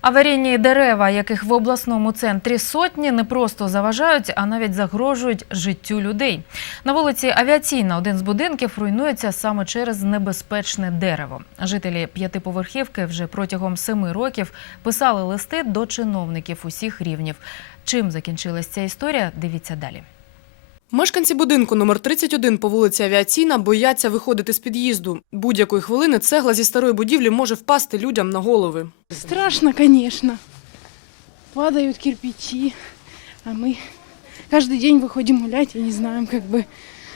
Аварійні дерева, яких в обласному центрі сотні, не просто заважають, а навіть загрожують життю людей. На вулиці Авіаційна один з будинків руйнується саме через небезпечне дерево. Жителі п'ятиповерхівки вже протягом семи років писали листи до чиновників усіх рівнів. Чим закінчилась ця історія? Дивіться далі. Мешканці будинку номер 31 по вулиці Авіаційна бояться виходити з під'їзду. Будь-якої хвилини цегла зі старої будівлі може впасти людям на голови. Страшно, конечно. Падают кирпичи, а мы каждый день выходим гулять и не знаем, как бы,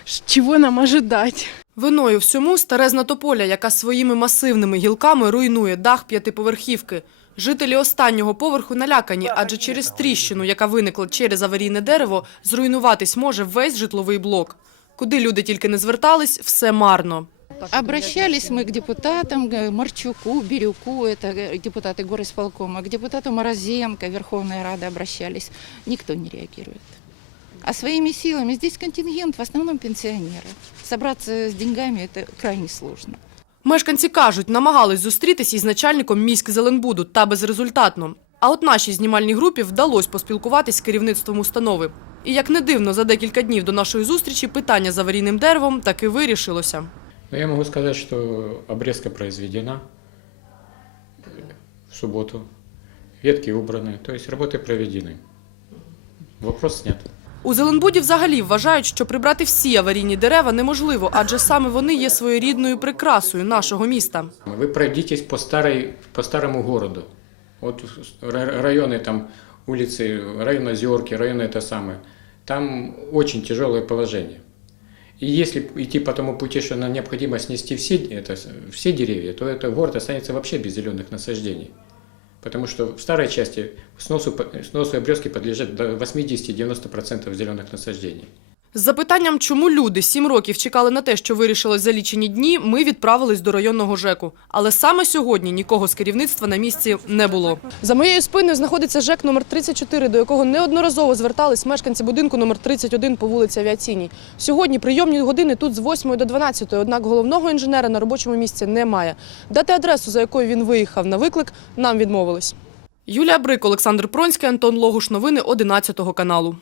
ш- чего нам ожидать. Виною всьому старезна тополя, яка своїми масивними гілками руйнує дах п'ятиповерхівки. Жителі останнього поверху налякані, адже через тріщину, яка виникла через аварійне дерево, зруйнуватись може весь житловий блок. Куди люди тільки не звертались, все марно. Обращались мы к депутатам, к Марчуку, Бирюку, это э, депутаты горосполкома, к депутату Морозенко, Верховной Рады обращались. Никто не реагирует. А своими силами здесь контингент, в основном пенсионеры. Собраться с деньгами это крайне сложно. Мешканці кажуть, намагались зустрітись із начальником міськзеленбуду та безрезультатно. А от нашій знімальній групі вдалося поспілкуватись з керівництвом установи. І як не дивно, за декілька днів до нашої зустрічі питання з аварійним деревом таки вирішилося. Но я могу сказать, что обрезка произведена в субботу. Ветки убраны, то есть работы проведены. Вопрос снят. У Зеленбуді взагалі вважають, що прибрати всі аварійні дерева неможливо, адже саме вони є своєрідною прикрасою нашого міста. Вы пройдитесь по, старой, по старому городу. Вот ра- районы там, улицы, район Озерки, район это самое. Там очень тяжелое положение. И если идти по тому пути, что нам необходимо снести все, это, все деревья, то это город останется вообще без зеленых насаждений. Потому что в старой части сносу, сносу и обрезки подлежат до 80-90% зеленых насаждений. З запитанням, чому люди сім років чекали на те, що вирішилось за лічені дні, ми відправились до районного ЖЕКу. Але саме сьогодні нікого з керівництва на місці не було. За моєю спиною знаходиться ЖЕК номер 34, до якого неодноразово звертались мешканці будинку номер 31 по вулиці Авіаційній. Сьогодні прийомні години тут з 8 до 12, однак головного інженера на робочому місці немає. Дати адресу, за якою він виїхав на виклик, нам відмовились. Юлія Брик, Олександр Пронський, Антон Логуш. Новини 11 каналу.